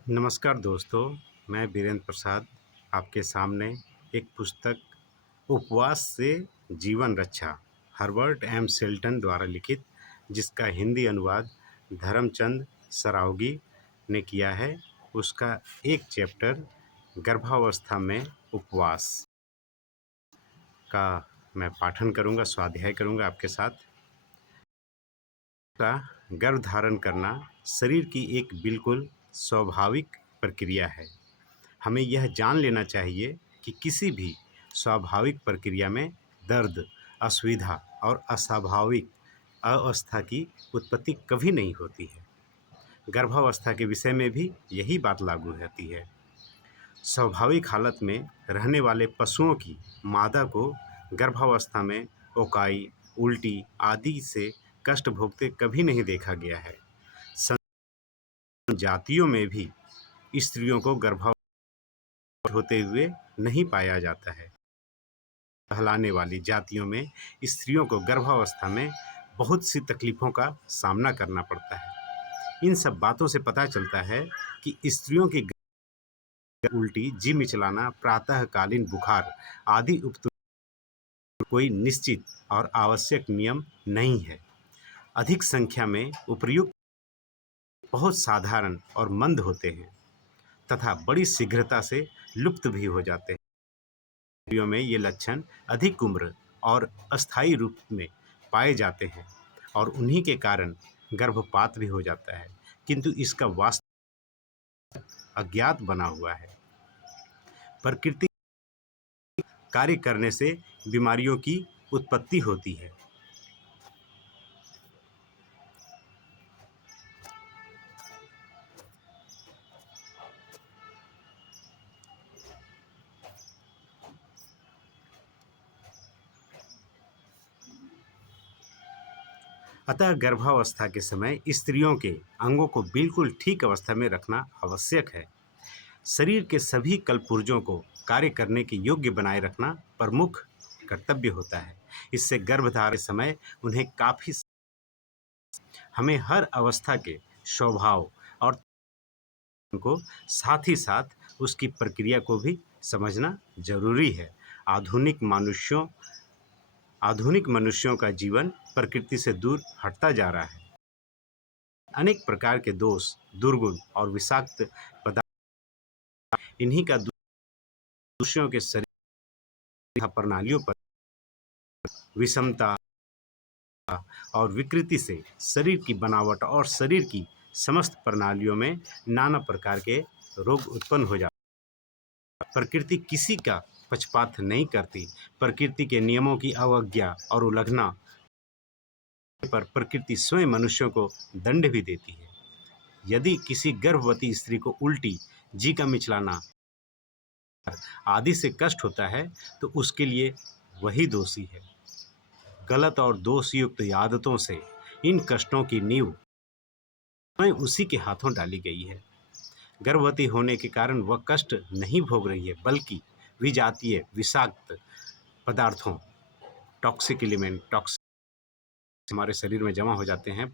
नमस्कार दोस्तों, मैं बीरेंद्र प्रसाद आपके सामने एक पुस्तक उपवास से जीवन रक्षा हर्बर्ट एम शेल्टन द्वारा लिखित, जिसका हिंदी अनुवाद धर्मचंद सरावगी ने किया है, उसका एक चैप्टर गर्भावस्था में उपवास का मैं पाठन करूंगा, स्वाध्याय करूंगा आपके साथ। का गर्भ धारण करना शरीर की एक बिल्कुल स्वाभाविक प्रक्रिया है। हमें यह जान लेना चाहिए कि किसी भी स्वाभाविक प्रक्रिया में दर्द, असुविधा और अस्वाभाविक अवस्था की उत्पत्ति कभी नहीं होती है। गर्भावस्था के विषय में भी यही बात लागू होती है। स्वाभाविक हालत में रहने वाले पशुओं की मादा को गर्भावस्था में ओकाई, उल्टी आदि से कष्ट भोगते कभी नहीं देखा गया है। जातियों में भी स्त्रियों को गर्भावस्था होते हुए नहीं पाया जाता है। कहलाने वाली जातियों में स्त्रियों को गर्भावस्था में बहुत सी तकलीफ़ों का सामना करना पड़ता है। इन सब बातों से पता चलता है कि स्त्रियों की उल्टी, जी मिचलाना, प्रातःकालीन बुखार आदि उपद्रव कोई निश्चित और आवश्यक नियम नहीं है। अधिक संख्या में उपर्युक्त बहुत साधारण और मंद होते हैं तथा बड़ी शीघ्रता से लुप्त भी हो जाते हैं। स्त्रियों में ये लक्षण अधिक उम्र और अस्थायी रूप में पाए जाते हैं और उन्हीं के कारण गर्भपात भी हो जाता है, किंतु इसका वास्तव अज्ञात बना हुआ है। प्रकृति कार्य करने से बीमारियों की उत्पत्ति होती है। अतः गर्भावस्था के समय स्त्रियों के अंगों को बिल्कुल ठीक अवस्था में रखना आवश्यक है। शरीर के सभी कलपुर्जों को कार्य करने के योग्य बनाए रखना प्रमुख कर्तव्य होता है। इससे गर्भधारण के समय उन्हें काफ़ी हमें हर अवस्था के स्वभाव और को साथ ही साथ उसकी प्रक्रिया को भी समझना जरूरी है। आधुनिक मनुष्यों का जीवन प्रकृति से दूर हटता जा रहा है। अनेक प्रकार के दोष, दुर्गुण और विषाक्त पदार्थ इन्हीं का मनुष्यों के शरीर प्रणालियों पर विषमता और विकृति से शरीर की बनावट और शरीर की समस्त प्रणालियों में नाना प्रकार के रोग उत्पन्न हो जाते हैं। प्रकृति किसी का पक्षपात नहीं करती। प्रकृति के नियमों की अवज्ञा और उल्लंघना पर प्रकृति स्वयं मनुष्यों को दंड भी देती है। यदि किसी गर्भवती स्त्री को उल्टी, जी का मिचलाना आदि से कष्ट होता है तो उसके लिए वही दोषी है। गलत और दोषयुक्त आदतों से इन कष्टों की नींव स्वयं उसी के हाथों डाली गई है। गर्भवती होने के कारण वह कष्ट नहीं भोग रही है, बल्कि विजातीय विषाक्त पदार्थों, टॉक्सिक हमारे शरीर में जमा हो जाते हैं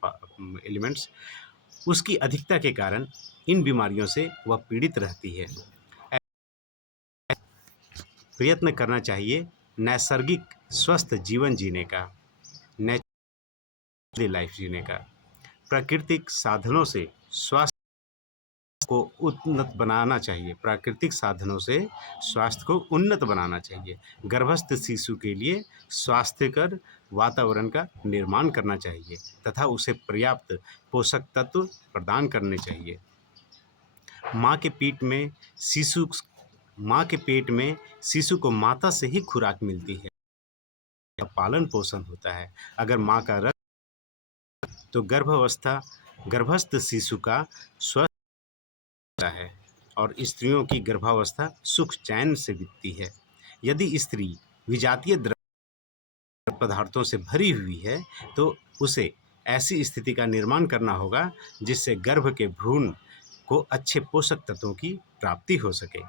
एलिमेंट्स, उसकी अधिकता के कारण इन बीमारियों से वह पीड़ित रहती है। प्रयत्न करना चाहिए नैसर्गिक स्वस्थ जीवन जीने का, नेचुरल लाइफ जीने का। प्राकृतिक साधनों से स्वास्थ्य को उन्नत बनाना चाहिए। प्राकृतिक साधनों से स्वास्थ्य को उन्नत बनाना चाहिए। गर्भस्थ शिशु के लिए स्वास्थ्यकर वातावरण का निर्माण करना चाहिए तथा उसे पर्याप्त पोषक तत्व प्रदान करने चाहिए। माँ के पेट में शिशु को माता से ही खुराक मिलती है, पालन पोषण होता है। अगर माँ का रक्त तो गर्भस्थ शिशु का स्वस्थ है और स्त्रियों की गर्भावस्था सुख चैन से बीतती है। यदि स्त्री विजातीय द्रव्य पदार्थों से भरी हुई है तो उसे ऐसी स्थिति का निर्माण करना होगा जिससे गर्भ के भ्रूण को अच्छे पोषक तत्वों की प्राप्ति हो सके।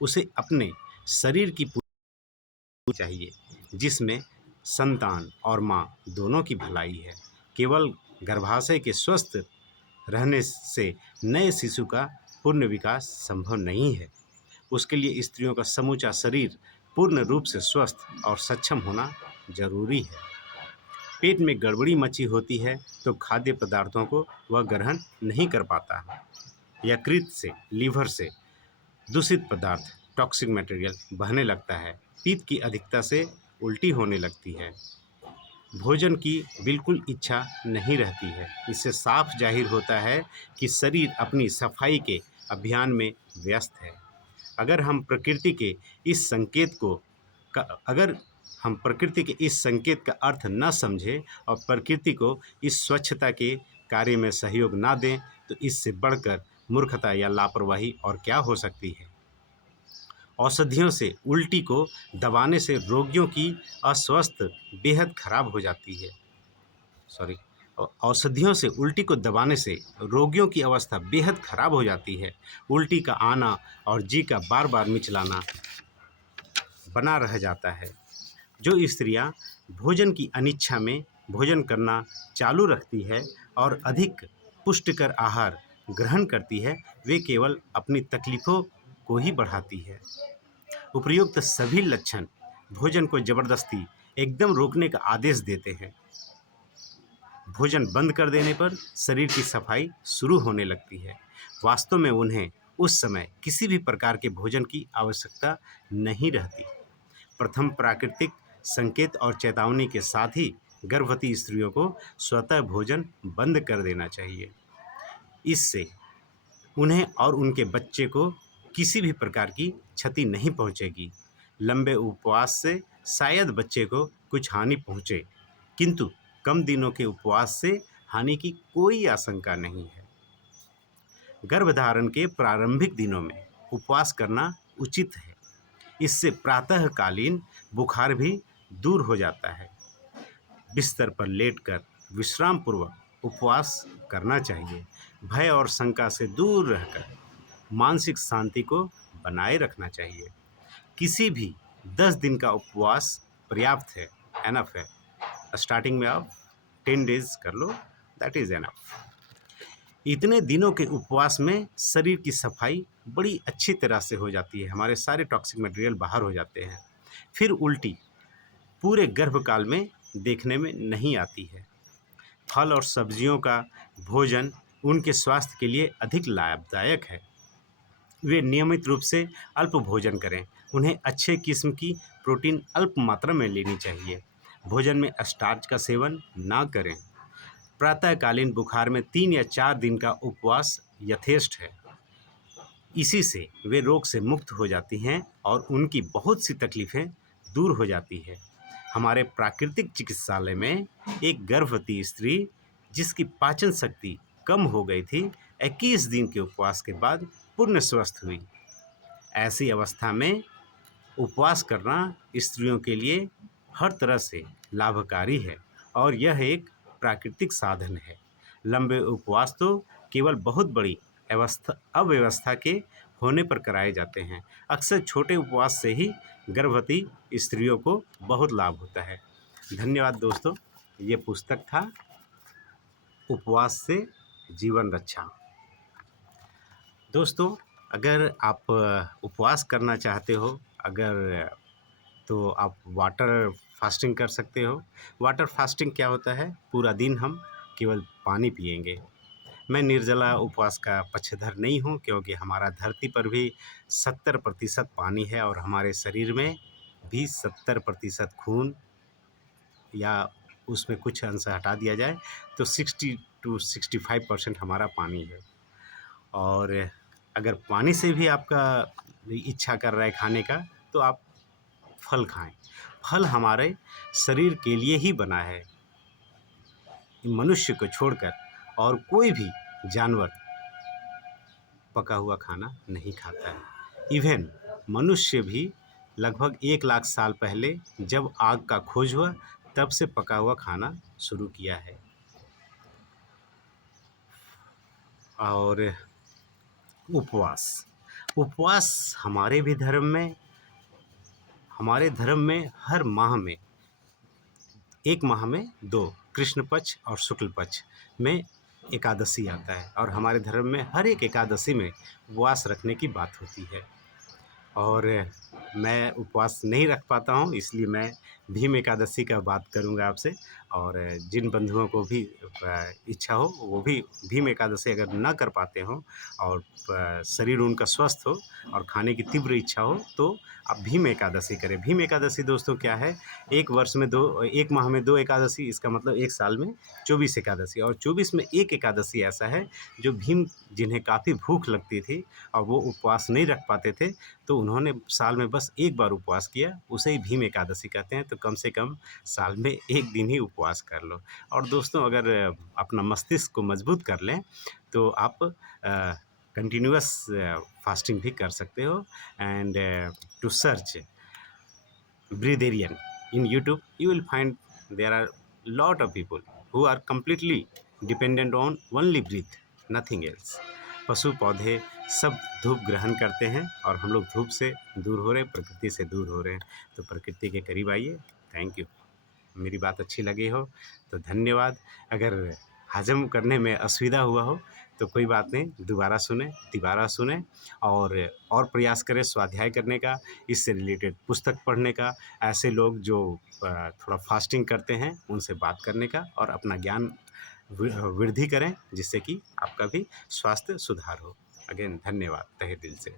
उसे अपने शरीर की पूरी चाहिए, जिसमें संतान और माँ दोनों की भलाई है। केवल गर्भाशय के स्वस्थ रहने से नए शिशु का पूर्ण विकास संभव नहीं है। उसके लिए स्त्रियों का समूचा शरीर पूर्ण रूप से स्वस्थ और सक्षम होना जरूरी है। पेट में गड़बड़ी मची होती है तो खाद्य पदार्थों को वह ग्रहण नहीं कर पाता है। यकृत से, लीवर से दूषित पदार्थ, टॉक्सिक मटेरियल बहने लगता है। पित्त की अधिकता से उल्टी होने लगती है। भोजन की बिल्कुल इच्छा नहीं रहती है। इससे साफ जाहिर होता है कि शरीर अपनी सफाई के अभियान में व्यस्त है। अगर हम प्रकृति के इस संकेत को अगर हम प्रकृति के इस संकेत का अर्थ न समझें और प्रकृति को इस स्वच्छता के कार्य में सहयोग ना दें तो इससे बढ़कर मूर्खता या लापरवाही और क्या हो सकती है। औषधियों से उल्टी को दबाने से रोगियों की अस्वस्थ बेहद खराब हो जाती है। औषधियों से उल्टी को दबाने से रोगियों की अवस्था बेहद खराब हो जाती है। उल्टी का आना और जी का बार बार मिचलाना बना रह जाता है। जो स्त्रियां भोजन की अनिच्छा में भोजन करना चालू रखती है और अधिक पुष्टिकर आहार ग्रहण करती है, वे केवल अपनी तकलीफ़ों को ही बढ़ाती है। उपर्युक्त सभी लक्षण भोजन को जबरदस्ती एकदम रोकने का आदेश देते हैं। भोजन बंद कर देने पर शरीर की सफाई शुरू होने लगती है। वास्तव में उन्हें उस समय किसी भी प्रकार के भोजन की आवश्यकता नहीं रहती। प्रथम प्राकृतिक संकेत और चेतावनी के साथ ही गर्भवती स्त्रियों को स्वतः भोजन बंद कर देना चाहिए। इससे उन्हें और उनके बच्चे को किसी भी प्रकार की क्षति नहीं पहुंचेगी। लंबे उपवास से शायद बच्चे को कुछ हानि पहुंचे, किंतु कम दिनों के उपवास से हानि की कोई आशंका नहीं है। गर्भधारण के प्रारंभिक दिनों में उपवास करना उचित है। इससे प्रातःकालीन बुखार भी दूर हो जाता है। बिस्तर पर लेटकर विश्राम पूर्वक उपवास करना चाहिए। भय और शंका से दूर रहकर मानसिक शांति को बनाए रखना चाहिए। किसी भी 10 दिन का उपवास पर्याप्त है, एनफ है। स्टार्टिंग में आप 10 डेज कर लो, दैट इज़ एनफ। इतने दिनों के उपवास में शरीर की सफाई बड़ी अच्छी तरह से हो जाती है। हमारे सारे टॉक्सिक मटेरियल बाहर हो जाते हैं। फिर उल्टी पूरे गर्भकाल में देखने में नहीं आती है। फल और सब्जियों का भोजन उनके स्वास्थ्य के लिए अधिक लाभदायक है। वे नियमित रूप से अल्प भोजन करें। उन्हें अच्छे किस्म की प्रोटीन अल्प मात्रा में लेनी चाहिए। भोजन में स्टार्च का सेवन ना करें। प्रातःकालीन बुखार में 3 या 4 दिन का उपवास यथेष्ट है। इसी से वे रोग से मुक्त हो जाती हैं और उनकी बहुत सी तकलीफ़ें दूर हो जाती है। हमारे प्राकृतिक चिकित्सालय में एक गर्भवती स्त्री जिसकी पाचन शक्ति कम हो गई थी, 21 दिन के उपवास के बाद पूर्ण स्वस्थ हुई। ऐसी अवस्था में उपवास करना स्त्रियों के लिए हर तरह से लाभकारी है और यह एक प्राकृतिक साधन है। लंबे उपवास तो केवल बहुत बड़ी अव्यवस्था के होने पर कराए जाते हैं। अक्सर छोटे उपवास से ही गर्भवती स्त्रियों को बहुत लाभ होता है। धन्यवाद दोस्तों। ये पुस्तक था उपवास से जीवन रक्षा। दोस्तों, अगर आप उपवास करना चाहते हो तो आप वाटर फास्टिंग कर सकते हो। वाटर फास्टिंग क्या होता है? पूरा दिन हम केवल पानी पिएंगे। मैं निर्जला उपवास का पक्षधर नहीं हूँ, क्योंकि हमारा धरती पर भी 70% पानी है और हमारे शरीर में भी 70% खून या उसमें कुछ अंश हटा दिया जाए तो 60 to 65% हमारा पानी है। और अगर पानी से भी आपका इच्छा कर रहा है खाने का तो आप फल खाएं। फल हमारे शरीर के लिए ही बना है। मनुष्य को छोड़कर और कोई भी जानवर पका हुआ खाना नहीं खाता है। इवन मनुष्य भी लगभग 1 लाख साल पहले जब आग का खोज हुआ तब से पका हुआ खाना शुरू किया है। और उपवास हमारे धर्म में हर माह में 1 माह में 2 कृष्ण पक्ष और शुक्ल पक्ष में एकादशी आता है और हमारे धर्म में हर एक एकादशी में उपवास रखने की बात होती है। और मैं उपवास नहीं रख पाता हूँ, इसलिए मैं भीम एकादशी का बात करूँगा आपसे। और जिन बंधुओं को भी इच्छा हो वो भी भीम एकादशी अगर ना कर पाते हों और शरीर उनका स्वस्थ हो और खाने की तीव्र इच्छा हो तो आप भीम एकादशी करें। भीम एकादशी दोस्तों क्या है, एक माह में 2 एकादशी, इसका मतलब 1 साल में 24 एकादशी, और 24 में एक एकादशी ऐसा है जो भीम जिन्हें काफ़ी भूख लगती थी और वो उपवास नहीं रख पाते थे, तो उन्होंने साल में बस एक बार उपवास किया, उसे ही भीम एकादशी कहते हैं। तो कम से कम साल में 1 दिन ही उपवास कर लो। और दोस्तों अगर अपना मस्तिष्क को मजबूत कर लें तो आप कंटिन्यूअस फास्टिंग भी कर सकते हो। And to search breatharian in YouTube, you will find there are lot of people who are completely dependent on only breath, nothing else. पशु पौधे सब धूप ग्रहण करते हैं और हम लोग धूप से दूर हो रहे हैं, प्रकृति से दूर हो रहे हैं। तो प्रकृति के करीब आइए। Thank you. मेरी बात अच्छी लगी हो तो धन्यवाद। अगर हजम करने में असुविधा हुआ हो तो कोई बात नहीं, दोबारा सुने, तिबारा सुने और प्रयास करें स्वाध्याय करने का, इससे रिलेटेड पुस्तक पढ़ने का, ऐसे लोग जो थोड़ा फास्टिंग करते हैं उनसे बात करने का और अपना ज्ञान वृद्धि करें, जिससे कि आपका भी स्वास्थ्य सुधार हो। अगेन धन्यवाद तहे दिल से।